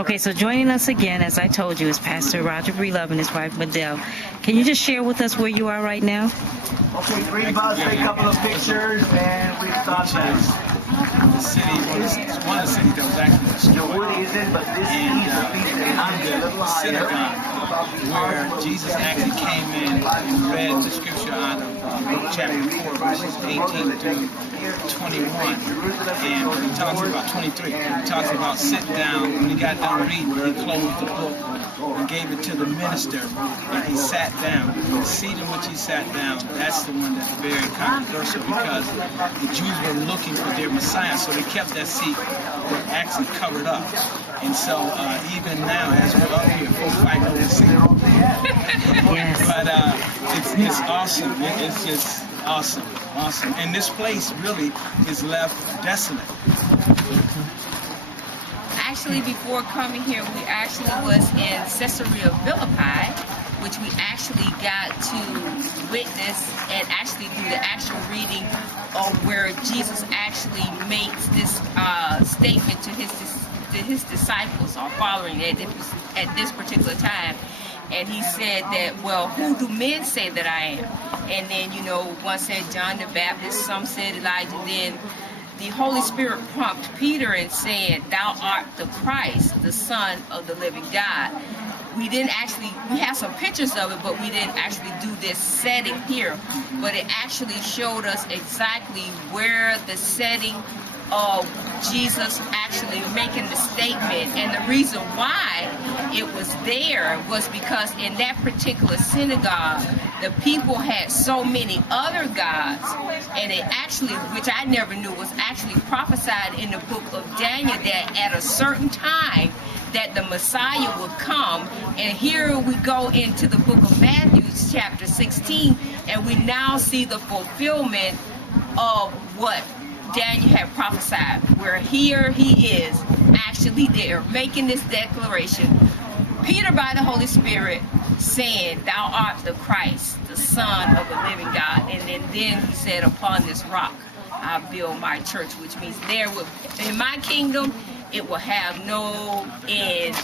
Okay, so joining us again, as I told you, is Pastor Roger Breedlove and his wife, Madell. Can you just share with us where you are right now? Okay, Breedlove, take a couple of pictures, and we start this. The city was one of the cities that was actually destroyed. What is it? But this is the piece that The synagogue where Jesus actually came in and read the scripture out of Luke chapter 4, verses 18 through 21. And he talks about 23. He talks about sitting down. When he got done reading, he closed the book and gave it to the minister, and he sat down. The seat in which he sat down, that's the one that's very controversial, because the Jews were looking for their Messiah, so they kept that seat actually covered up. And so even now, as we're up here, folks fight over the seat. Yes. But it's awesome. It's just awesome. And this place really is left desolate. Actually, before coming here, we actually was in Caesarea Philippi, which we actually got to witness and actually do the actual reading of where Jesus actually makes this statement to his disciples or following at this particular time. And he said that, well, who do men say that I am? And then, one said John the Baptist, some said Elijah. Then the Holy Spirit prompted Peter and said, thou art the Christ, the Son of the living God. We have some pictures of it, but we didn't actually do this setting here. But it actually showed us exactly where the setting of Jesus actually making the statement. And the reason why it was there was because in that particular synagogue, the people had so many other gods, and it actually, which I never knew, was actually prophesied in the book of Daniel that at a certain time that the Messiah would come. And here we go into the book of Matthew chapter 16, and we now see the fulfillment of what Daniel had prophesied, where here he is actually there making this declaration. Peter, by the Holy Spirit, saying, thou art the Christ, the Son of the living God. And then he said, upon this rock I build my church, which means in my kingdom it will have no end.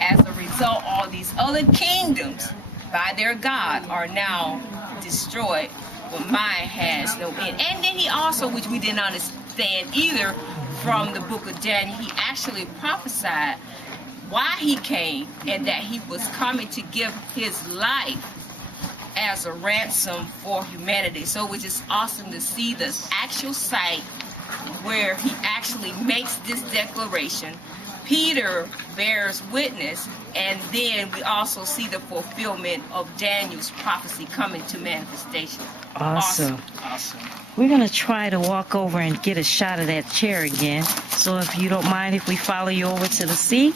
As a result, all these other kingdoms by their God are now destroyed, but mine has no end. And then he also, which we didn't understand either from the book of Daniel, he actually prophesied why he came, and that he was coming to give his life as a ransom for humanity. So which is awesome to see this actual site where he actually makes this declaration. Peter bears witness, and then we also see the fulfillment of Daniel's prophecy coming to manifestation. Awesome. We're going to try to walk over and get a shot of that chair again. So if you don't mind, if we follow you over to the seat,